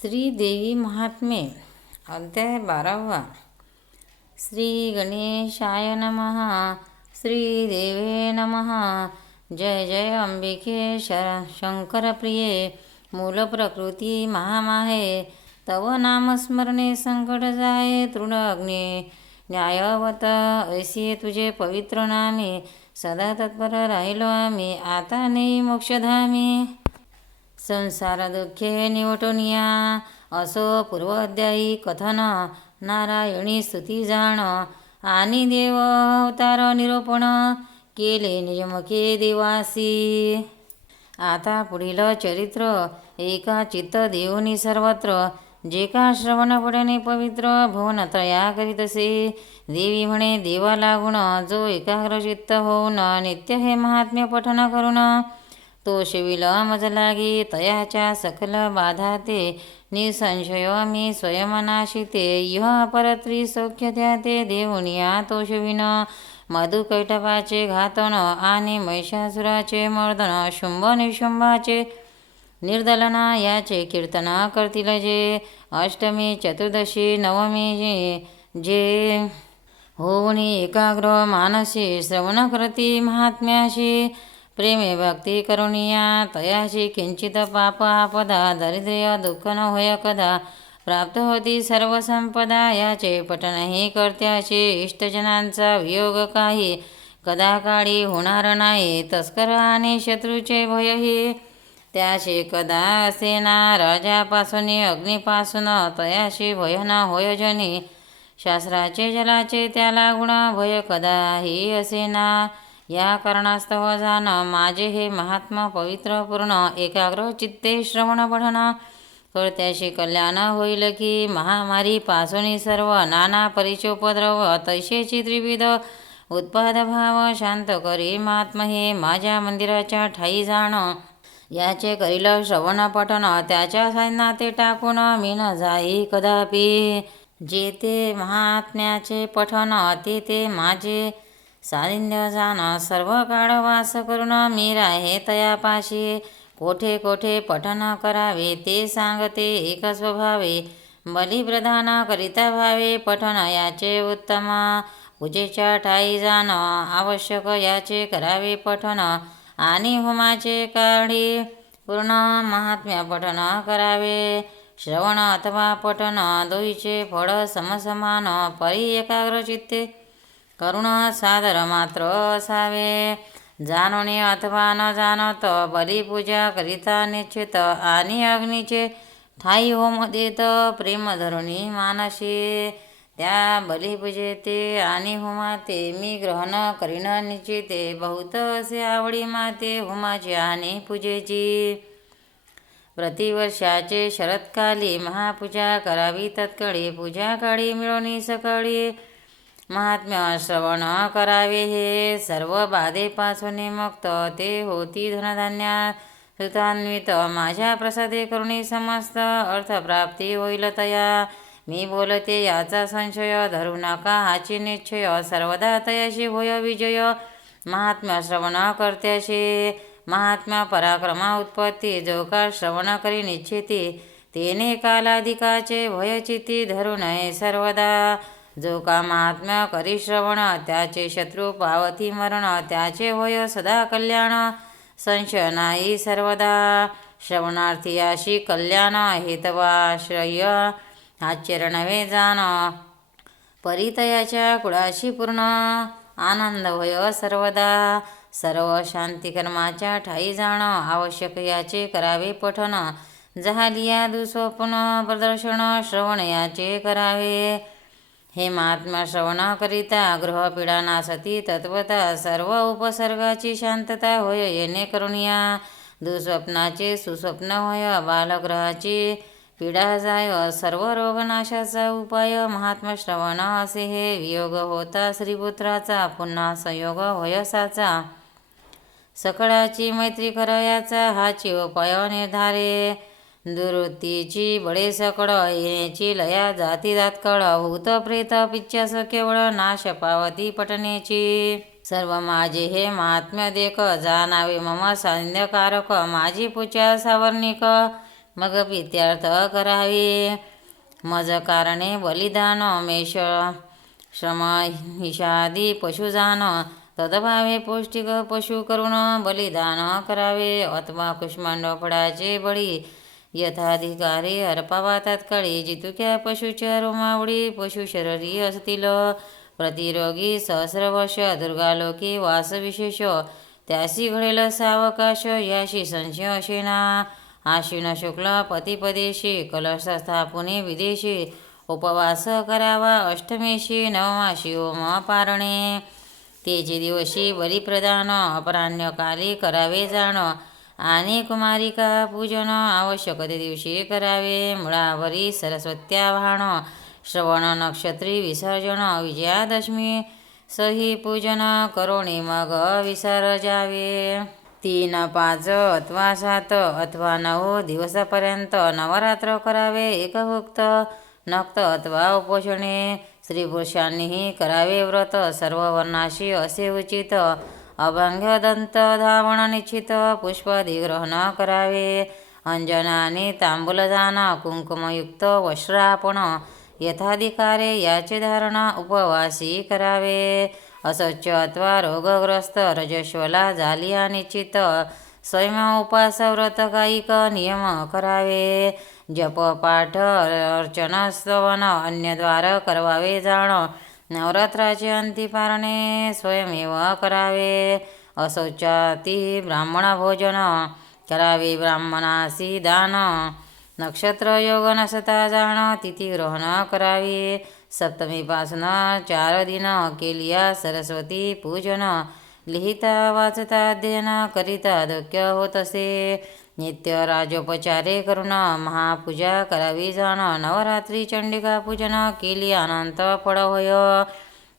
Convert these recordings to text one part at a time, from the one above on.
श्रीदेवी महात्म्ये अध्याय 12. श्री गणेशाय नमः. श्रीदेवे नमः. जय जय अंबिके शंकरप्रिये. मूलप्रकृती महामाहे. तव नामस्मरणे संकट जाये तृण अग्ने. न्यायवत ऐसे तुझे पवित्र नामे. सदा तत्पर राहिलो आम्ही. आता नेई मोक्षधामी. संसार दुःखे निवटोनिया. असो पूर्वाध्यायी कथन. नारायणी स्तुती जाण. आणि देव अवतार निरूपण. केले नियमके देवासी. आता पुढील चरित्र. एका चित्त देऊनी सर्वत्र. जे का श्रवण पडणे पवित्र. भुवन त्रया करीतसे. देवी म्हणे देवा लागून. जो एकाग्र चित्त होऊन नित्य हे महात्म्य पठन करून. तो शिविल मज लागी. तयाच्या सकल बाधा ते. निसंशय मी स्वयंनाशिते. यह परत्री सौख्य त्या ते. देऊनिया तो शिविन. मधुकैटपाचे घातन. आणि महिषासुराचे मर्दन. शुंभ निशुंभाचे निर्दलन. याचे कीर्तन करतील जे. अष्टमी चतुर्दशी नवमी जे. होऊन एकाग्र मानसी. श्रवण करती महात्म्याशी. प्रेमे भक्ती करुणिया. तयाशी किंचित पाप आपदा. दारिद्र्य दुःख न होय कदा. प्राप्त होती सर्व संपदा. याचे पठण ही कर्त्याचे. इष्टजनांचा वियोग काही कदा काळी होणार नाही. तस्कर आणि शत्रूचे भयही त्याशी कदा असेना. राजापासून अग्निपासून तयाशी भय न होय जनी. शास्त्राचे जलाचे त्याला गुण. भय कदाही असेना. या कारणास्तव जाण माझे हे महात्मा पवित्र पूर्ण. एकाग्र चित्ते श्रवण पठन कर्त्याशी कल्याण होईल की. महामारी पासून सर्व नाना परिचोपद्रव. तैसेची त्रिविध उत्पाद भाव. शांत करी महात्मा हे माझ्या मंदिराच्या ठाई जाण. याचे करील श्रवण पठन. त्याच्या साधनाते टाकून मी न जाई कदापि. जे ते महात्म्याचे पठन ते माझे सानिध्य जाण. सर्व काळ वास करून मी राहे तयापाशी. कोठे कोठे पठन करावे ते सांगते एक स्वभावे. बलिप्रदान करिता भावे पठन याचे उत्तम. पूजेच्या ठाई जाण आवश्यक याचे करावे पठन. आणि होमाचे काळी पूर्ण महात्म्य पठन करावे. श्रवण अथवा पठन दोईचे फळ समसमान. परी एकाग्र चित्ते करुण सादर मात्र असावे. जाणोने अथवा न जाणत बलिपूजा करिता निश्चित. आणि अग्नीचे ठाई होम देत प्रेम धरुणी मानसी. त्या बलिपूजेते आणि होमाते मी ग्रहण करीन निश्चिते. बहुत असे आवडी माते होमाची आणि पूजेची. प्रतिवर्षाचे शरत्काली महापूजा करावी तत्काळी. पूजा काळी मिळवणी सकाळी. महात्म्य श्रवण करावे हे. सर्व बाधेपासून मुक्त ते होती धनधान्य सुतान्वित. माझ्या प्रसादे करुणी समस्त अर्थप्राप्ती होईल तया. मी बोलते याचा संशय धरू नका हाची निश्चय. सर्वदा तयाशी होय विजय. महात्म्य श्रवण करत्याशी. महात्म्य पराक्रमा उत्पत्ती. जो का श्रवण करी निश्चिती. तेने कालाधिकाचे भयचिती धरू नये सर्वदा. जो का महात्म्य करी श्रवण त्याचे शत्रू पावती मरण. त्याचे होय सदा कल्याण संशय नाही सर्वदा. श्रवणार्थी अशी कल्याण हेतवाश्रय आचरण नव्हे जाण. परितयाच्या कुळाशी पूर्ण आनंद होय सर्वदा. सर्व शांतिकर्माच्या ठाई जाण आवश्यक याचे करावे पठन. झालिया दुस्वप्न प्रदर्शन श्रवण याचे करावे. हे महात्मा श्रवण करिता ग्रहपीडा नासती तत्वता. सर्व उपसर्गाची शांतता होय येणे करुणिया. दुःस्वप्नाचे सुस्वप्न होय. बालग्रहाची पीडा जाय. सर्व रोगनाशाचा उपाय महात्मा श्रवण असे हे. वियोग होता श्रीपुत्राचा पुन्हा संयोग होय साचा. सकळाची मैत्री करायाचा हाची उपाय निर्धारे. दुर्वृत्तीची बळे सकळ येण्याची लया जाती दातकळ. भूत प्रेत पिच्छास केवळ नाश पावती पटण्याची. सर्व माझे हे महात्म्य देख. जाणावे मम सान्ध्यकारक. माझी पूजा सावर्णिक मग प्रीत्यर्थ करावे. मज कारणे बलिदान मेष श्रम हिषादी पशुजान तदभावे पौष्टिक पशु करून बलिदान करावे. अथवा कुष्मांड फळाचे बळी यथाधिकारी अर्पावा तात्काळी. जितुक्या पशुच्या रोमावळी पशु शरीरी असतील प्रतिरोगी सहस्रवर्ष दुर्गालोकी वास विशेष त्यासी घडेल सावकाश. याशी संशय अशेना आश्विन शुक्ल पतिपदेशी कलश स्थापुनी विदेशी उपवास करावा. अष्टमेशी नवमाशी ओम पारणे तेजे दिवशी बलिप्रदान अपराह्नकाली करावे जाण. आणि कुमारिका पूजन आवश्यक ते दिवशी करावे. मुळावरी सरस्वत्यावाहन श्रवण नक्षत्री विसर्जन विजयादशमी सही पूजन करोणी मग विसर्जावे. 3, 5 अथवा 7 अथवा 9 दिवसापर्यंत नवरात्र करावे. एकभुक्त नक्त अथवा उपोषणे स्त्री पुरुषांनीही करावे व्रत. सर्व वर्णाशी असे उचित. अभंग दंत धावण निश्चित पुष्पादिग्रहण करावे. अंजनाने तांबूलदान कुंकुमयुक्त वस्त्रापण यथाधिकारे याचे धारण उपवासी करावे. असह्य अथवा रोगग्रस्त रजस्वला झालिया निश्चित स्वयं उपास व्रत कायिक नियम करावे. जप पाठ अर्चन स्तवन अन्यद्वार करवावे जाण. नवरात्राचे अंती पारणे स्वयमेव करावे. अशौचाती ब्राह्मण भोजन करावे. ब्राह्मणासी दान नक्षत्र योग नसता जाण तिथी ग्रहण करावी. सप्तमीपासून 4 दिन केलिया सरस्वती पूजन लिहिता वाचता अध्ययन करिता धोक्य होत असे. नित्य राजोपचारे करून महापूजा करावी जाण. नवरात्री चंडिका पूजन केली अनंत फळ होय.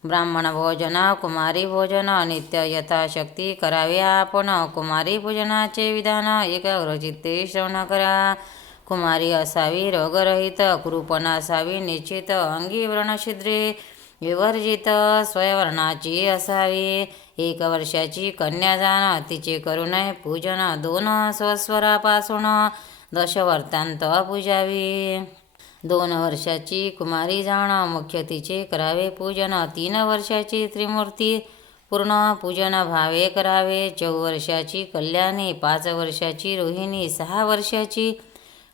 ब्राह्मण भोजन कुमारी भोजन नित्य यथाशक्ती करावे आपण. कुमारी पूजनाचे विधान एकाग्रचित्ते श्रवण करा. कुमारी असावी रोगरहित कुरूपण असावी निश्चित अंगी व्रणछिद्रे विवर्जित स्वयंवर्णाची असावी. 1 वर्षाची कन्या जाण तिचे करू नये पूजन. 2 स्वस्वरापासून 10 वर्तांत पूजावी. 2 वर्षाची कुमारी जाण मुख्य तिचे करावे पूजन. 3 वर्षाची त्रिमूर्ती पूर्ण पूजन भावे करावे. 4 वर्षाची कल्याणी 5 वर्षाची रोहिणी 6 वर्षाची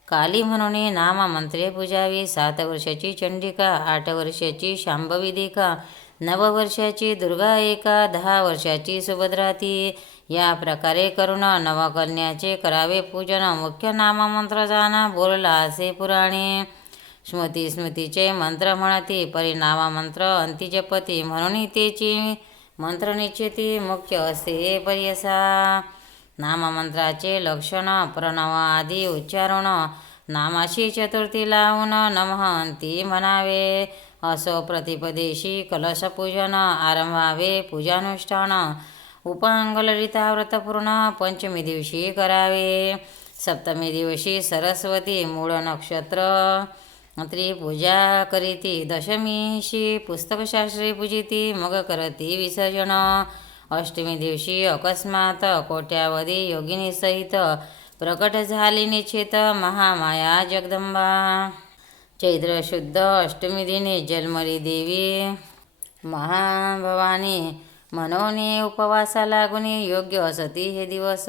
काली म्हणून नाममंत्रे पूजावी. 7 वर्षाची चंडिका 8 वर्षाची शांभवी देखा 9 वर्षाची दुर्गा एका 10 वर्षाची सुभद्रा ती. या प्रकारे करून नवकन्याचे करावे पूजन. मुख्य नाममंत्र जाण बोलला असे पुराणे. स्मृतीचे मंत्र म्हणती परिनाममंत्र अंतिजपती म्हणून तेची मंत्र निश्चिती मुख्य असे पर्यसा. नाममंत्राचे लक्षण प्रणव आदी उच्चारण नामाशी चतुर्थी लावून नमः अंती म्हणावे. असो प्रतिपदेशी कलशपूजन आरंभावे. पूजानुष्ठान उपांगलरिता व्रतपूर्ण पंचमी दिवशी करावे. सप्तमी दिवशी सरस्वती मूळ नक्षत्र पूजा करीती. दशमीशी पुस्तकशास्त्री पूजिती मग करती विसर्जन. अष्टमी दिवशी अकस्मात कोट्यावधी योगिनीसहित प्रकट झाली निश्चित महामाया जगदंबा. चैत्र शुद्ध अष्टमी दिनी जन्मली देवी महाभवानी म्हणून उपवासा लागून योग्य असती हे दिवस.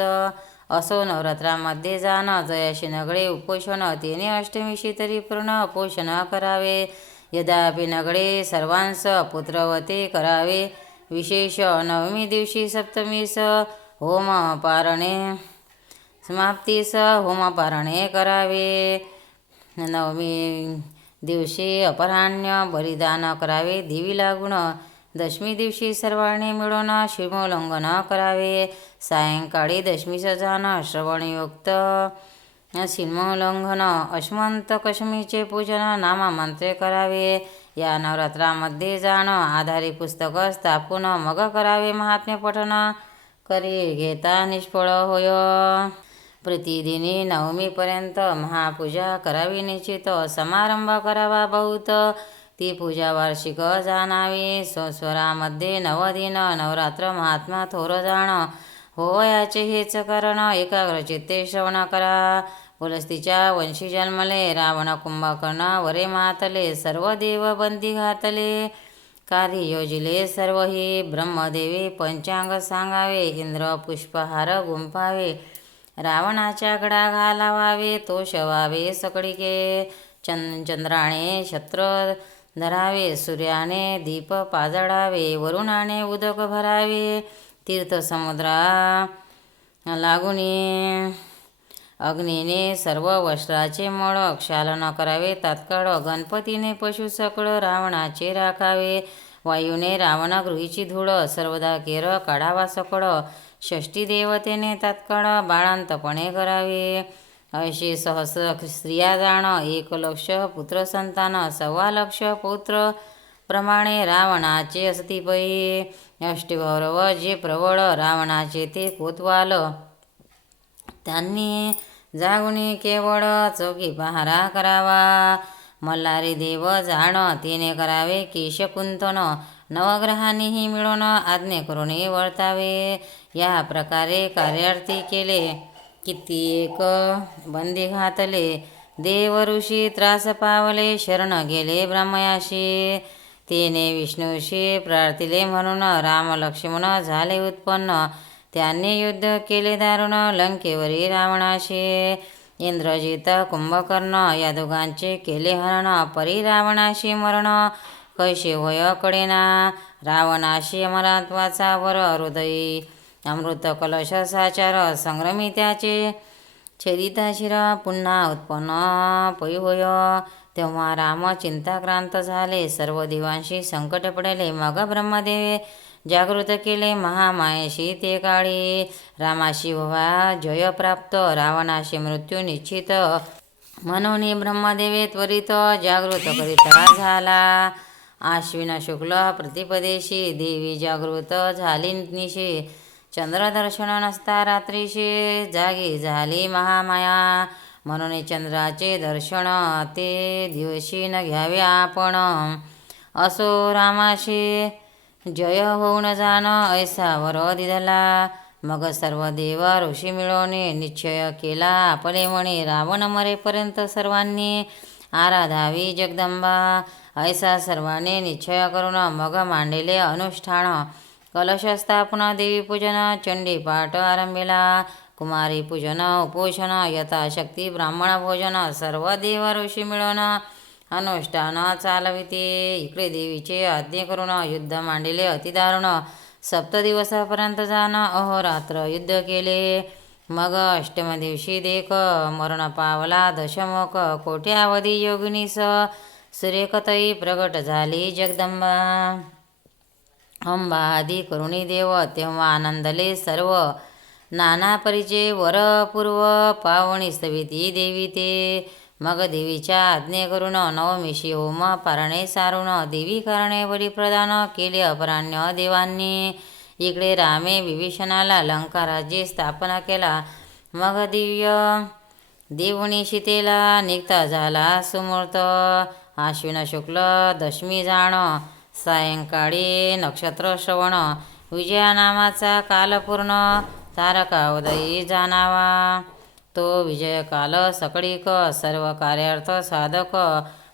असो नवरात्रामध्ये जाण जयाशी नगळे उपोषण तिने अष्टमीशी तरी पूर्ण उपोषण करावे. यद्यापि नगळे सर्वांस पुत्रवते करावे विशेष. नवमी दिवशी सप्तमीस होम पारणे समाप्तीस होम पारणे करावे. नवमी दिवशी अपराह्न बलिदान करावे देवी लागून. दशमी दिवशी सर्वांनी मिळून शिमोल्लंघन करावे. सायंकाळी दशमीस जाण श्रवणयुक्त शिमोल्लंघन अश्वंत कशमीचे पूजन नाममंत्रे करावे. या नवरात्रामध्ये जाण आधारी पुस्तक स्थापून मग करावे महात्म्य पठन करी घेता निष्फळ होय. प्रतिदिनी नवमीपर्यंत महापूजा करावी निश्चित. समारंभ करावा बहुत. ती पूजा वार्षिक जाणावी. स्वस्वरामध्ये 9 दिन नवरात्र महात्मा थोर जाण हो याचे हेच कारण. एकाग्रचित्ते श्रवण करा. पुलस्तीच्या वंशी जन्मले, रावण कुंभकर्ण वरे मातले, सर्व देव बंदी घातले, कार्य योजिले सर्व ही, ब्रह्मदेवी पंचांग सांगावे, इंद्र पुष्पहार गुंफावे, रावणाच्या गडा घालावावे, तो शवावे सकळीके, चंद्राने छत्र धरावे, सूर्याने दीप पाजळावे, वरुणाने उदक भरावे, तीर्थ समुद्रा लागुनी, अग्नीने सर्व वस्त्राचे मळ क्षालन करावे तात्काळ, गणपतीने पशु सकळ रावणाचे राखावे, वायूने रावण गृहीची धूळ सर्वदा केर काढावा सकळ, षष्टी देवतेने तात्काळ बाळांतपणे करावे, ऐशी सहस्र स्त्रिया जाण, 1,00,000 पुत्र संतान, 1,25,000 पुत्र प्रमाणे रावणाचे असती पै, अष्टभैरव जे प्रबळ रावणाचे ते कोतवाल, त्यांनी जागुनी केवळ चौकी पहारा करावा, मल्हारी देव जाण तिने करावे केशकुंतन, नवग्रहांनीही मिळून आज्ञे करून वर्तावे, या प्रकारे कार्यार्थी केले, कित्येक बंदी घातले, देव ऋषी त्रास पावले, शरण गेले ब्रह्मयाशी, तिने विष्णूशी प्रार्थिले म्हणून राम लक्ष्मण झाले उत्पन्न, त्यांनी युद्ध केले दारुण लंकेवरी रावणाशी, इंद्रजित कुंभकर्ण या दोघांचे केले हरण, परी रावणाशी मरण, कैसे होय कडेना, रावणाशी अमरत्वाचा वर, हृदयी अमृत कलश साचार, संग्रमी त्याचे छेदिता शिरा, पुन्हा उत्पन्न पै होय, तेव्हा राम चिंताक्रांत झाले, सर्व देवांशी संकट पडले, मग ब्रह्मदेवे जागृत केले महामायेशी ते काळी, रामाशी व्हा जय प्राप्त, रावणाशी मृत्यू निश्चित, म्हणून ब्रह्मदेवे त्वरित जागृत करिता झाला, आश्विन शुक्ल प्रतिपदेशी देवी जागृत झाली निशी, चंद्रदर्शन नसता रात्रीशी, जागी झाली महामाया, म्हणून चंद्राचे दर्शन ते दिवशी न घ्यावे आपण, असो रामाशी जय होऊन जाण ऐसा वर दिधला, मग सर्व देव ऋषी मिळून निश्चय केला आपले म्हणे, रावण मरेपर्यंत सर्वांनी आराधावी जगदंबा, ऐसा सर्वांनी निश्चय करून मग मांडले अनुष्ठान, कलश स्थापन देवी पूजन चंडीपाठ आरंभिला, कुमारी पूजन उपोषण यथाशक्ती ब्राह्मण भोजन, सर्व देव ऋषी मिळून अनुष्ठान चालविते, इकडे देवीचे आज्ञे करून युद्ध मांडले अतिदारुण, 7 दिवसापर्यंत जाण अहोरात्र युद्ध केले, मग अष्टम दिवशी देख मरण पावला दशमुख, कोट्यावधी योगिनीस सुरेखतई प्रगट झाली जगदंबा, अंबा आदी करुणी देव, तेव्हा आनंदले सर्व, नाना परिचय वर पूर्व पावणी स्तविती देवी ते, मग देवीच्या आज्ञे करून नवमीशी होम पारणे सारून, देवी कारणे बळी प्रदान केले अपराण्य देवांनी, इकडे रामे विभीषणाला लंका राज्य स्थापना केला, मग दिव्य देवणी सीतेला निघता झाला सुमूर्त, आश्विन शुक्ल दशमी जाण, सायंकाळी नक्षत्र श्रवण, विजया नामाचा कालपूर्ण, तारका उदयी जाणावा, तो विजयकाल सकळीक, सर्व कार्यार्थ साधक,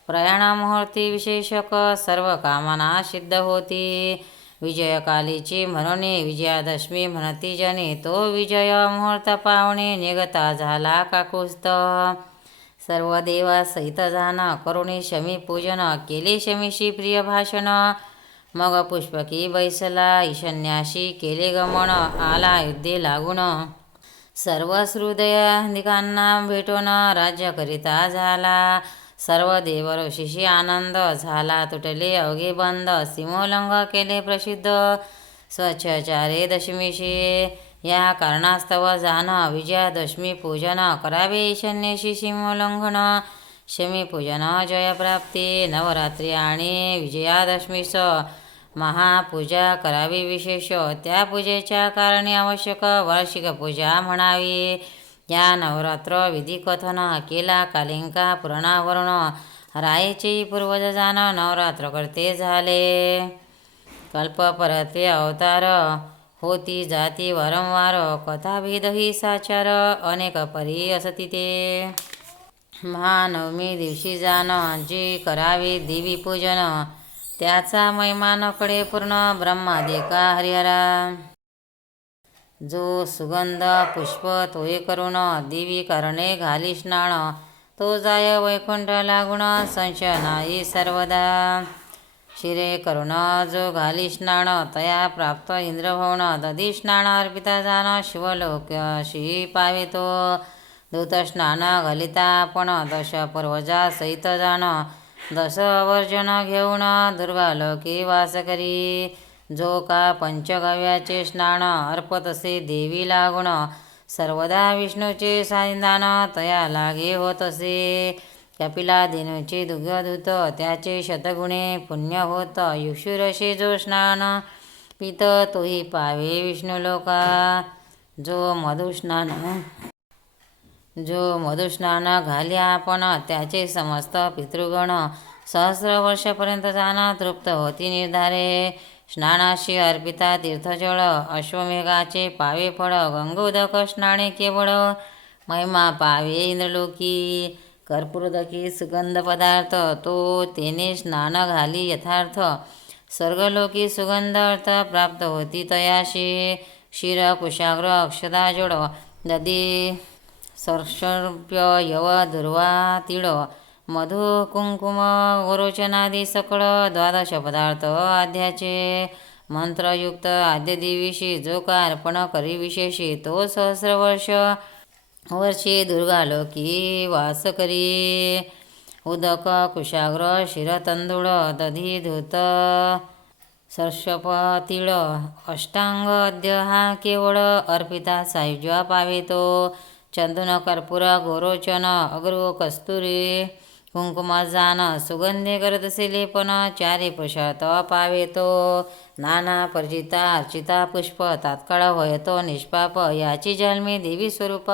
प्रयाण मुहूर्ती विशेषक, सर्व कामना सिद्ध होती, विजयकालीची म्हणून विजयादशमी म्हणती जनी, तो विजय मुहूर्त पावणे निघता झाला काकुस्त, सर्व देवा सहित जाण करुणी शमी पूजन, केले शमीशी प्रिय भाषण, मग पुष्पकी बैसला ईशान्याशी केले गमन, आला युद्धे लागून, सर्व हृदयाधिकांना भेटून राज्य करिता झाला, सर्व देव ऋषीशी आनंद झाला तुटले अवघे बंद, सिमोल्लंघ केले प्रसिद्ध स्वच्छाचारे दशमीशी, या कारणास्तव जाण विजयादशमी पूजन, करावे ईशान्येशी सिमोल्लंघन, शमी पूजन जयप्राप्ती, नवरात्री आणि विजयादशमीस महापूजा करावी विशेष, त्या पूजेच्या कारणे आवश्यक वार्षिक पूजा म्हणावी, या नवरात्र विधी कथन केला कालिंका पुराणावरून, रायेचे पूर्वज जाण नवरात्र करते झाले, कल्पपरत्वे अवतार होती जाती वारंवार कथाभेद ही साचार अनेक परी असती ते. महानवमी दिवशी जाण जे करावे देवी पूजन त्याचा महिमा न कडे पूर्ण ब्रह्मादिका हरिहरा. जो सुगंध पुष्प तोय करून देवी कारणे घाली स्नान तो जाय वैकुंठ लागून संशय नाही सर्वदा. शिरे करून जो घाली स्नान तया प्राप्त इंद्रभवन दधी स्नान अर्पिता जाण शिवलोकशी पावे तो. दूत स्नान घालिता आपण दश पूर्वजा सहित जाण दश वर्जन घेऊन दुर्गालोकी वास करी. जो का पंचगव्याचे स्नान अर्पतसे देवी लागून सर्वदा विष्णूचे सानिधान तया लागे होत असे. कपिला दिनूचे दुग्धदूत त्याचे शतगुणे पुण्य होत युषुरशे जो स्नान पित तोही पावे विष्णुलोका. जो मधुस्नान घाली आपण त्याचे समस्त पितृगण सहस्र वर्षापर्यंत जाणं तृप्त होती निर्धारे. स्नानाशी अर्पिता तीर्थजळ अश्वमेघाचे पावे फळ गंगोदक स्नाने केवळ महिमा पावे इंद्रलोकी. कर्पूरदकी सुगंध पदार्थ तो तेने स्नान घाली यथार्थ स्वर्गलोकी सुगंध अर्थ प्राप्त होती तयाशी. शिर कुशाग्र अक्षदा जोड दधी सर्षर्प्य यव दुर्वा तिळ मधु कुंकुम गोरोचनादी सकळ द्वादश पदार्थ आद्याचे. मंत्रयुक्त आद्य देवीशी जो का अर्पण करी विशेषी तो सहस्र वर्षी दुर्गालोकी वास करी. उदक कुशाग्र शिरतंदूळ दधी धूत सर्षप तिळ अष्टांग अद्य हा केवळ अर्पिता सायुज्य पावे तो. चंदन कर्पूर गोरोचन अगरू कस्तुरी कुंकुमजान सुगंधे करतसे लेपन चारी पुषात पावे तो. नाना परिचिता अर्चिता पुष्प तात्काळ होय तो निष्पाप याची जन्मी देवी स्वरूप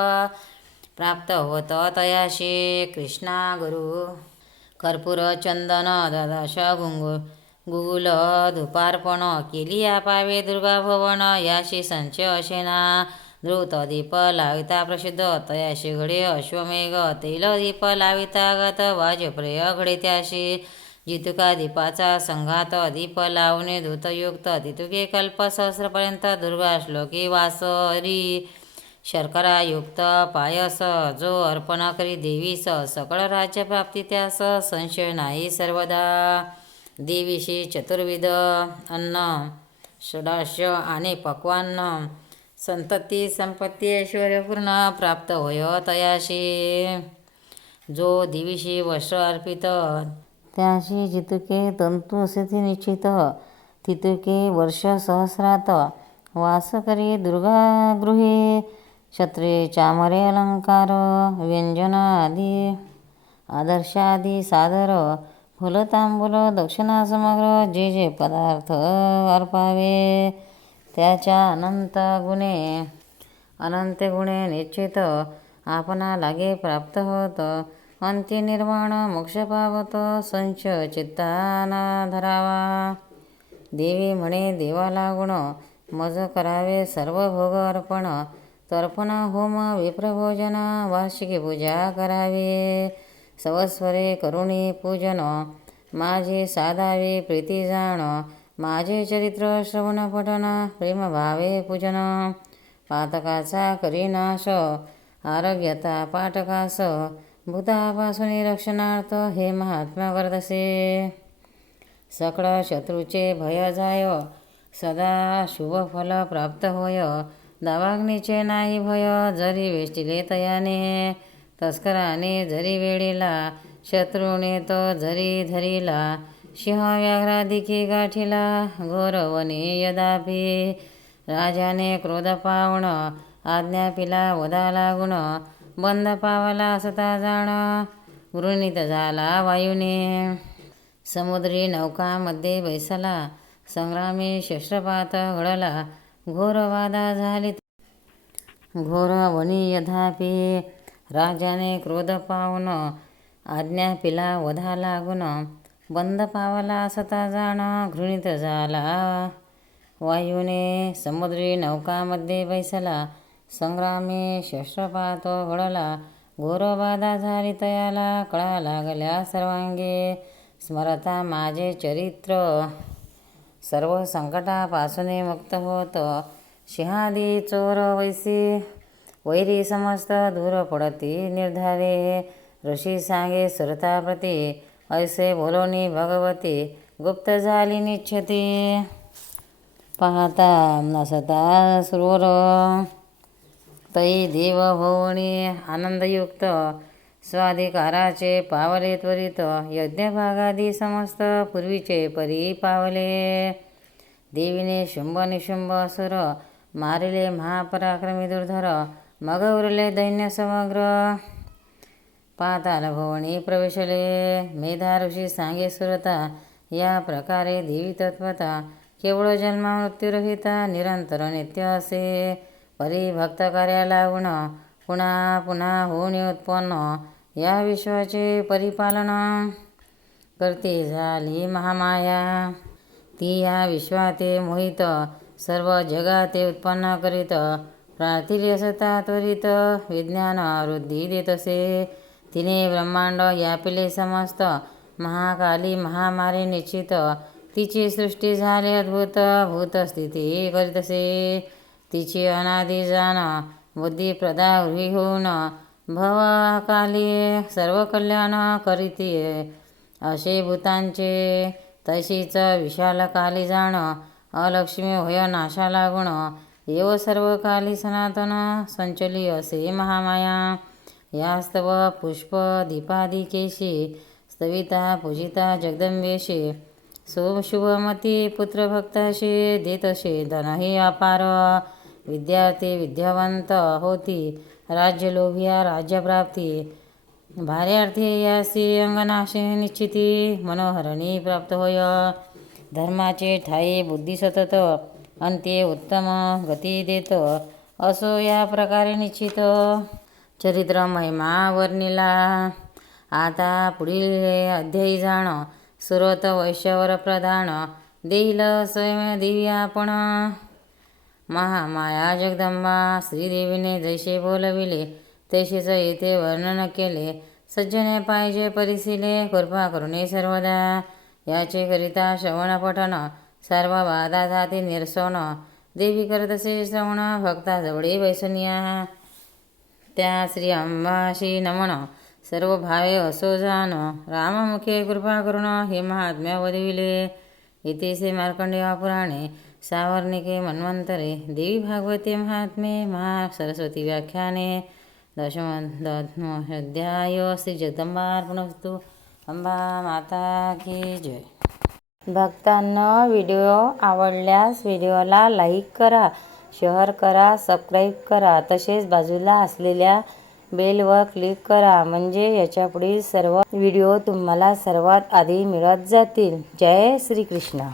प्राप्त होत तयाशी. कृष्णा गुरु कर्पूर चंदन ददश गुगुल धुपार्पण केली या पावे दुर्गा भवन याशी संचय अशेना. धृत दीप लाविता प्रसिद्ध तयाशी घडे अश्वमेघ तैल दीप लाविता गत वाजप्रिय घडे त्याशी. जितुका दीपाचा संघात दीप लावणे धूतयुक्त तितुके कल्प सहस्रपर्यंत दुर्गा श्लोकी वासरी. शर्करायुक्त पायस जो अर्पण करी देवीस सकळ राज्यप्राप्ती त्यास संशय नाही सर्वदा. देवीशी चतुर्विध अन्न षडाश्य आणि पक्वान्न संतती संपत्ती ऐश्वर्यपूर्ण प्राप्त होय तयाशी. जो देवीशी वस्त्र अर्पित त्याशी जितुके तंतू स्थिती निश्चित तितुके वर्ष सहस्रात वास करी दुर्गागृहे. क्षत्रे चामरे अलंकार व्यंजन आदी आदर्शादी सादर फुलतांबूल दक्षिणा समग्र जे जे पदार्थ अर्पावे त्याच्या अनंत गुणे निश्चित आपणा लागे प्राप्त होत. अंत्य निर्वाण मोक्ष पावत संच चित्ताना धरावा. देवी म्हणे देवा लागून मज करावे सर्व भोग अर्पण तर्पण होम विप्रभोजन वार्षिकी पूजा करावी. सवस्वरे करुणी पूजन माझे साधावे प्रीती जाण माझे चरित्र श्रवण पठन प्रेमभावे पूजन. पातकाचा करी नाश आरोग्यता पाठकास भूतापासून रक्षणार्थ हे महात्मा करतसे. सकळ शत्रूचे भय जाय सदा शुभ फल प्राप्त होय. दावाग्नीचे नाही भय जरी वेष्टिले तयाने तस्कराने जरी वेळीला शत्रूने तो जरी धरिला. सिंह व्याघ्रादिकी गाठीला घोरवने यदापि राजाने क्रोध पावण आज्ञा पिला वदा लागून बंद पावला असता जाण गृहीत झाला वायूने. समुद्री नौकामध्ये बैसला संग्रामी शस्त्रपात घडला घोर वादा झाली घोर वनी यथापि राजाने क्रोध पावून आज्ञा पिला वधा लागून बंद पावला असता जाण घृणित झाला वायूने समुद्री नौकामध्ये बैसला, संग्रामी शस्त्रपात घडला, घोरबाधा झाली तयाला, कळा लागल्या सर्वांगे, स्मरता माझे चरित्र, सर्व संकटापासून मुक्त होत, सिंहादी चोर वैरी समस्त दूर पडती निर्धारे, ऋषी सांगे सुरताप्रती, ऐसे बोलोनी भगवती, गुप्त झाली निच्छती, पाहता नसता सुरूर, तै देव होवणी आनंदयुक्त, स्वाधिकाराचे पावले त्वरित, यज्ञभागादी समस्त पूर्वीचे परी पावले, देवीने शुंभ निशुंभ असुर, मारिले महापराक्रमी दुर्धर, मग उरले दैन्य समग्र, पाताल भुवनी प्रवेशले, मेधा ऋषी सांगे सुरता, या प्रकारे देवी तत्वता, केवळ जन्म मृत्यूरहिता निरंतर नित्य असे, परी भक्त कार्या लागून पुन्हा पुन्हा होऊन उत्पन्न, या विश्वाचे परिपालन करते झाली महामाया, ती या विश्वाते मोहित, सर्व जगाते उत्पन्न करीत, प्रार्थिली असता त्वरित, विज्ञान वृद्धी देत असे, तिने ब्रह्मांड व्यापिले समस्त, महाकाली महामारी निश्चित, तिची सृष्टी झाली अद्भुत, भूतस्थिती करीतसे, तिची अनादि जाण, बुद्धी प्रदा गृही होऊन, भवकाली सर्व कल्याण करीती, असे भूतांचे, तशीच विशाल काली जाण, अलक्ष्मी होय नाशा लागुण, एव सर्व काली सनातन, संचली असे महामाया, यास्तव पुष्प दीपादी केशी, स्तविता पूजिता जगदंबेशी, शुभमती पुत्रभक्ताशी, देतसे धनही अपार, विद्यार्थी विद्यावंत होती, राज्य लोभिया राज्यप्राप्ती, भार्यार्थी यासी अंगनाशी निश्चिती, मनोहरणी प्राप्त होय, धर्माचे ठाई बुद्धी सतत, अंत्ये उत्तम गती देत, असो या प्रकारे निश्चित, चरित्र महिमा वर्णिला, आता पुढील अध्यायी जाण, सुरत वैश्यवर प्रधान, देईल स्वयं देवी आपण, महामाया जगदंबा, श्रीदेवीने जैसे बोलविले तसेच येथे वर्णन केले, सज्जने पाहिजे परिसिले, कृपा करुणे सर्वदा, याचे करिता श्रवण पठन, सर्व बाधा जाती निरसन, देवी करतसे श्रवण, भक्ताजवळी बैसनिया, त्या श्री अंबाशी नमन, सर्व भावे असो जाण, राममुखे कृपा करुण, हे महात्म्य वदिविले, इतिसे मार्कंडेय पुराणे सावर्णिके मन्वंतरे, देवी भागवते महात्मे महासरस्वती व्याख्याने, दशमोऽध्याय, श्री जगदंबार्पणमस्तु. अंबा माता की जय. भक्तांनो, व्हिडिओ आवडल्यास व्हिडिओला लाईक करा, शेअर करा, सबस्क्राईब करा, तसेच बाजूला असलेल्या बेलवर क्लिक करा, म्हणजे याच्या पुढील सर्व व्हिडिओ तुम्हाला सर्वात आधी मिळत जातील. जय श्री कृष्ण.